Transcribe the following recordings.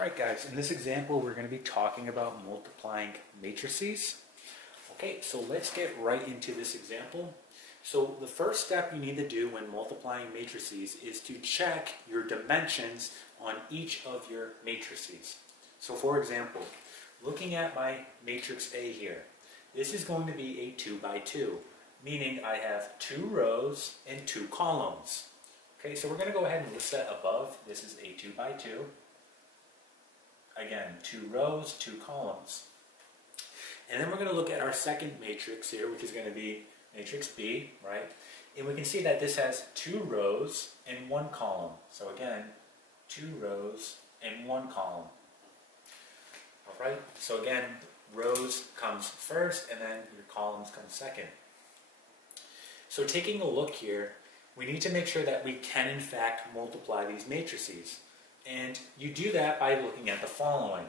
Alright guys, in this example we're going to be talking about multiplying matrices. Okay, so let's get right into this example. So the first step you need to do when multiplying matrices is to check your dimensions on each of your matrices. So for example, looking at my matrix A here, this is going to be a 2 by 2, meaning I have 2 rows and 2 columns. Okay, so we're going to go ahead and list that above. This is a 2 by 2. Again, 2 rows, 2 columns. And then we're going to look at our second matrix here, which is going to be matrix B, right? And we can see that this has 2 rows and 1 column. So again, 2 rows and 1 column. All right? So again, rows comes first and then your columns come second. So taking a look here, we need to make sure that we can in fact multiply these matrices. And you do that by looking at the following.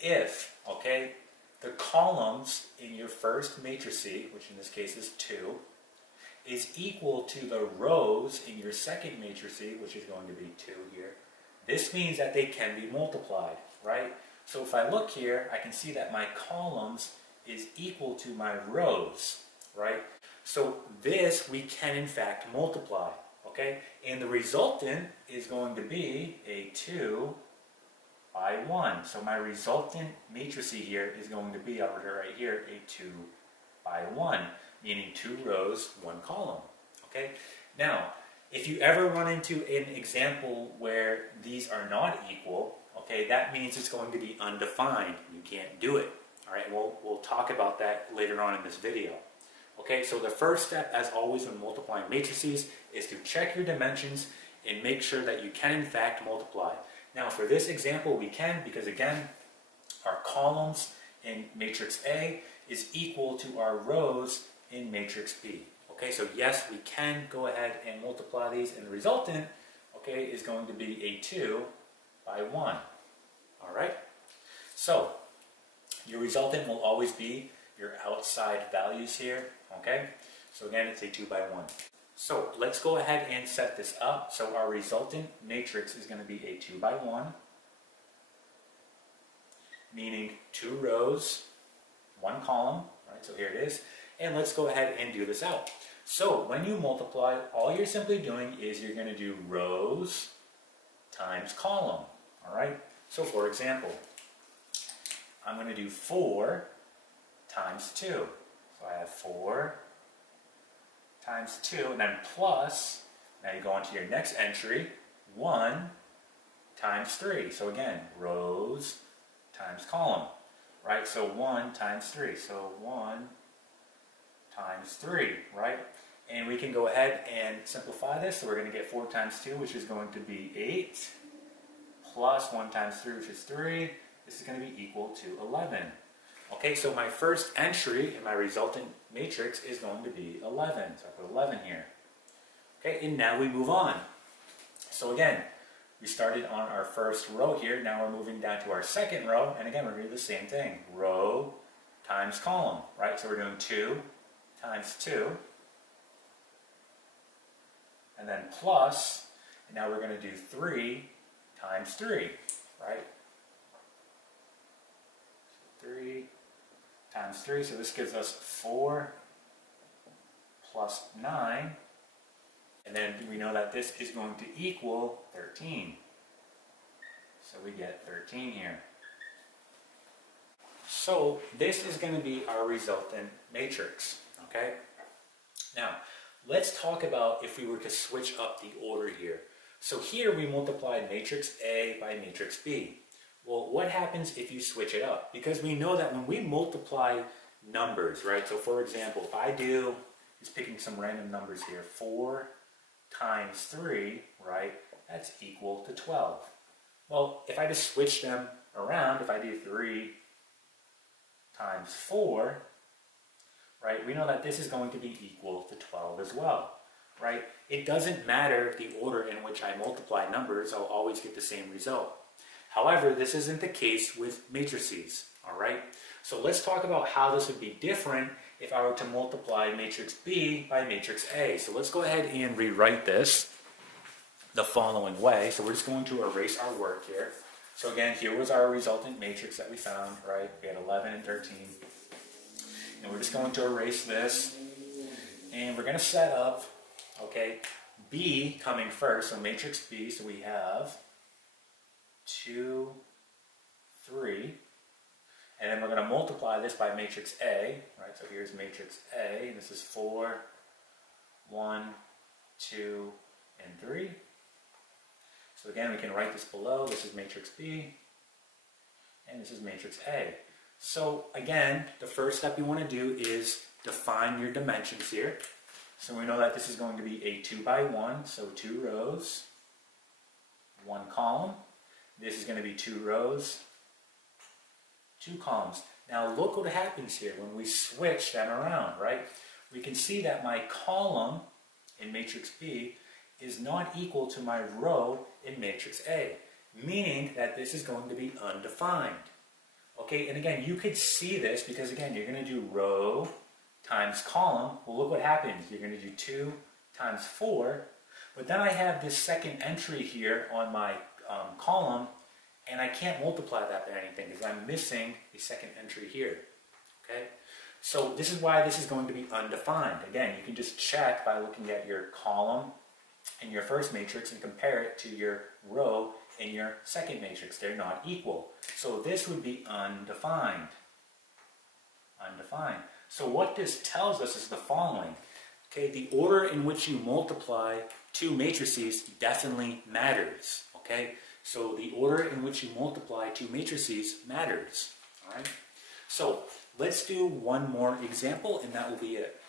If, okay, the columns in your first matrix, which in this case is 2, is equal to the rows in your second matrix, which is going to be 2 here, this means that they can be multiplied, right? So if I look here, I can see that my columns is equal to my rows, right? So this we can in fact multiply. Okay, and the resultant is going to be a 2 by 1. So my resultant matrix here is going to be over right here a 2 by 1, meaning 2 rows, 1 column. Okay, now if you ever run into an example where these are not equal, okay, that means it's going to be undefined. You can't do it. All right, we'll talk about that later on in this video. Okay, so the first step, as always when multiplying matrices, is to check your dimensions and make sure that you can in fact multiply. Now for this example we can, because again, our columns in matrix A is equal to our rows in matrix B. Okay, so yes, we can go ahead and multiply these, and the resultant, okay, is going to be a 2 by 1. Alright, so your resultant will always be your outside values here, okay? So again, it's a 2 by 1. So let's go ahead and set this up. So our resultant matrix is going to be a 2 by 1, meaning 2 rows, 1 column, right? So here it is. And let's go ahead and do this out. So when you multiply, all you're simply doing is you're going to do rows times column, all right? So for example, I'm going to do 4 times 2. So I have 4 times 2, and then plus, now you go on to your next entry, 1 times 3. So again, rows times column, right? So 1 times 3. So 1 times 3, right? And we can go ahead and simplify this. So we're going to get 4 times 2, which is going to be 8, plus 1 times 3, which is 3. This is going to be equal to 11. Okay, so my first entry in my resultant matrix is going to be 11. So I put 11 here. Okay, and now we move on. So again, we started on our first row here. Now we're moving down to our second row. And again, we're going to do the same thing. Row times column, right? So we're doing 2 times 2. And then plus, and now we're going to do 3 times 3, right? 3 times 3, so this gives us 4 plus 9, and then we know that this is going to equal 13. So we get 13 here. So this is going to be our resultant matrix, okay? Now, let's talk about if we were to switch up the order here. So here we multiplied matrix A by matrix B. Well, what happens if you switch it up? Because we know that when we multiply numbers, right? So for example, if I do, just picking some random numbers here, 4 times 3, right? That's equal to 12. Well, if I just switch them around, if I do 3 times 4, right? We know that this is going to be equal to 12 as well, right? It doesn't matter the order in which I multiply numbers, I'll always get the same result. However, this isn't the case with matrices, all right? So let's talk about how this would be different if I were to multiply matrix B by matrix A. So let's go ahead and rewrite this the following way. So we're just going to erase our work here. So again, here was our resultant matrix that we found, right? We had 11 and 13. And we're just going to erase this. And we're going to set up, okay, B coming first, so matrix B. So we have 2, 3. And then we're going to multiply this by matrix A, right? So here's matrix A, and this is 4, 1, 2, and 3. So again, we can write this below. This is matrix B, and this is matrix A. So again, the first step you want to do is define your dimensions here. So we know that this is going to be a 2 by 1, so 2 rows, 1 column. This is going to be 2 rows, 2 columns. Now look what happens here when we switch that around, right? We can see that my column in matrix B is not equal to my row in matrix A, meaning that this is going to be undefined. Okay, and again, you could see this because again, you're going to do row times column. Well, look what happens. You're going to do 2 times 4, but then I have this second entry here on my column, and I can't multiply that by anything because I'm missing the second entry here. Okay, so this is why this is going to be undefined. Again, you can just check by looking at your column in your first matrix and compare it to your row in your second matrix. They're not equal. So this would be undefined. Undefined. So what this tells us is the following. Okay, the order in which you multiply 2 matrices definitely matters. Okay, so the order in which you multiply 2 matrices matters. All right. So let's do one more example, and that will be it.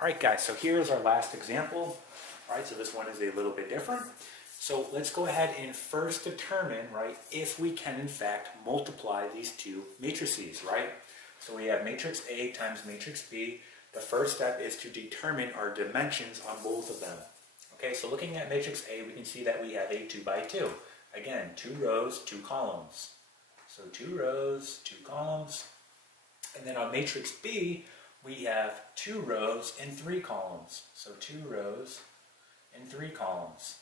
All right, guys. So here is our last example. All right. So this one is a little bit different. So let's go ahead and first determine, right, if we can in fact multiply these 2 matrices, right? So we have matrix A times matrix B. The first step is to determine our dimensions on both of them. Okay, so looking at matrix A, we can see that we have a 2 by 2. Again, 2 rows, 2 columns. So 2 rows, 2 columns. And then on matrix B, we have 2 rows and 3 columns. So 2 rows and 3 columns.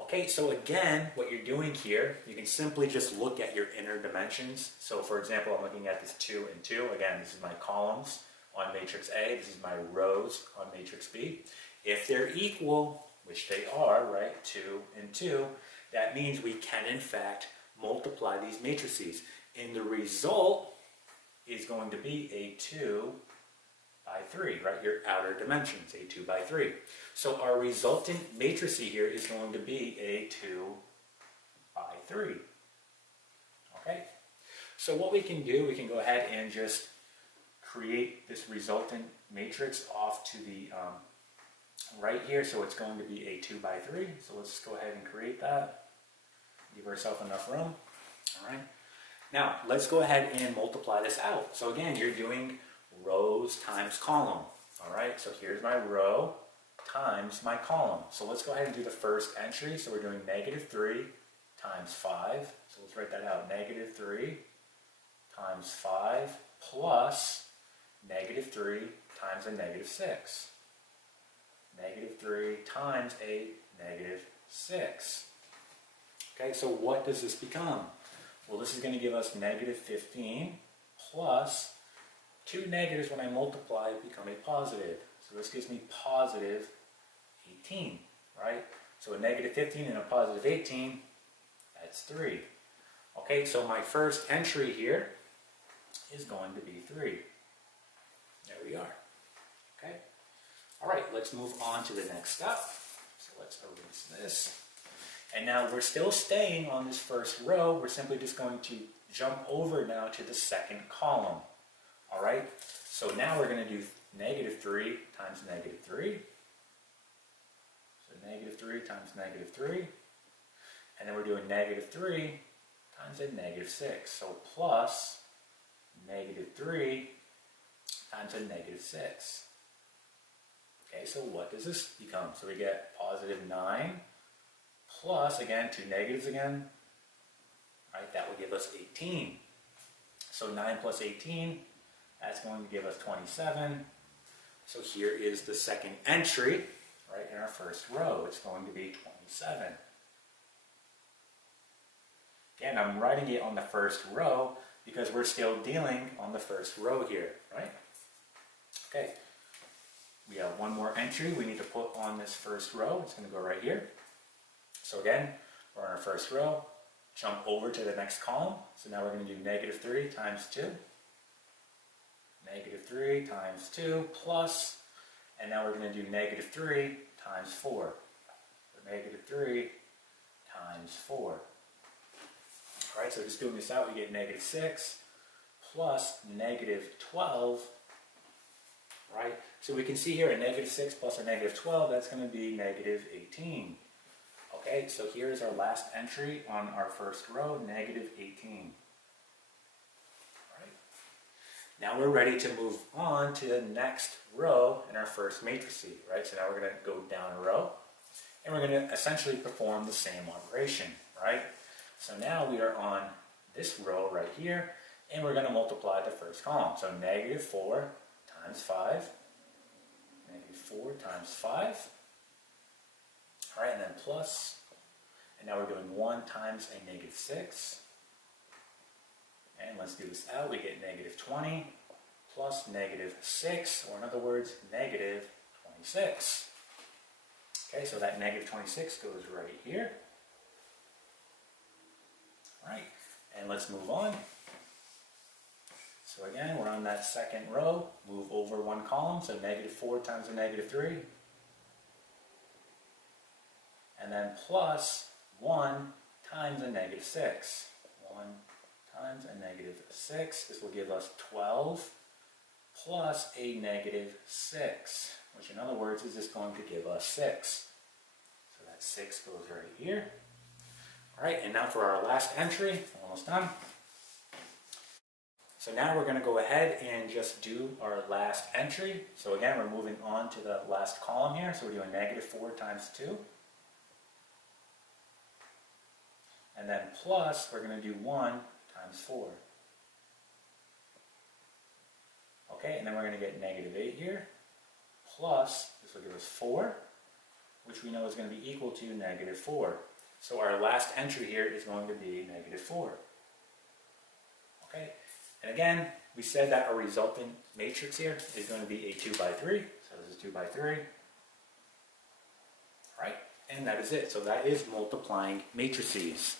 Okay, so again, what you're doing here, you can simply just look at your inner dimensions. So for example, I'm looking at this 2 and 2. Again, this is my columns on matrix A. This is my rows on matrix B. If they're equal, which they are, right, 2 and 2, that means we can in fact multiply these matrices. And the result is going to be a 2 by 3, right? Your outer dimensions, a 2 by 3. So our resultant matrix here is going to be a 2 by 3. Okay? So what we can do, we can go ahead and just create this resultant matrix off to the right here. So it's going to be a 2 by 3. So let's go ahead and create that. Give ourselves enough room. All right. Now, let's go ahead and multiply this out. So again, you're doing rows times column. All right, so here's my row times my column. So let's go ahead and do the first entry. So we're doing -3 times 5. So let's write that out. -3 times 5 plus -3 times a -6. -3 times a -6. Okay, so what does this become? Well, this is going to give us -15 plus 2 negatives when I multiply become a positive. So this gives me positive 18, right? So a -15 and a positive 18, that's 3. Okay, so my first entry here is going to be 3. There we are. Okay. All right, let's move on to the next step. So let's erase this. And now we're still staying on this first row. We're simply just going to jump over now to the second column. All right, so now we're going to do -3 times -3. So -3 times -3. And then we're doing -3 times a -6. So plus -3 times a -6. Okay, so what does this become? So we get +9 plus, again, 2 negatives again. All right, that will give us 18. So 9 plus 18, that's going to give us 27. So here is the second entry, right, in our first row. It's going to be 27. Again, I'm writing it on the first row because we're still dealing on the first row here, right? Okay, we have one more entry we need to put on this first row. It's going to go right here. So again, we're on our first row, jump over to the next column. So now we're going to do -3 times 2. -3 times 2 plus, and now we're going to do -3 times 4. So -3 times 4. All right, so just doing this out, we get -6 plus -12, right? So we can see here a -6 plus a -12, that's going to be -18. Okay, so here's our last entry on our first row, -18. All right. Now we're ready to move on to the next row in our first matrix, right? So now we're going to go down a row, and we're going to essentially perform the same operation, right? So now we are on this row right here, and we're going to multiply the first column. So -4 times 5, -4 times 5, all right, and then plus, and now we're doing 1 times a -6, and let's do this out, we get -20 plus -6, or in other words, -26. Okay, so that -26 goes right here. Right, and let's move on. So again, we're on that second row, move over one column, so -4 times a -3, and then plus 1 times a -6. 1 times a -6, this will give us 12 plus a -6, which in other words is just going to give us 6. So that 6 goes right here. All right, and now for our last entry, almost done. So now we're going to go ahead and just do our last entry. So again, we're moving on to the last column here. So we're doing -4 times 2. And then plus, we're going to do 1 times 4. Okay, and then we're going to get -8 here. Plus, this will give us 4, which we know is going to be equal to -4. So our last entry here is going to be -4. Okay, and again, we said that our resultant matrix here is going to be a 2 by 3. So this is 2 by 3. All right, and that is it. So that is multiplying matrices.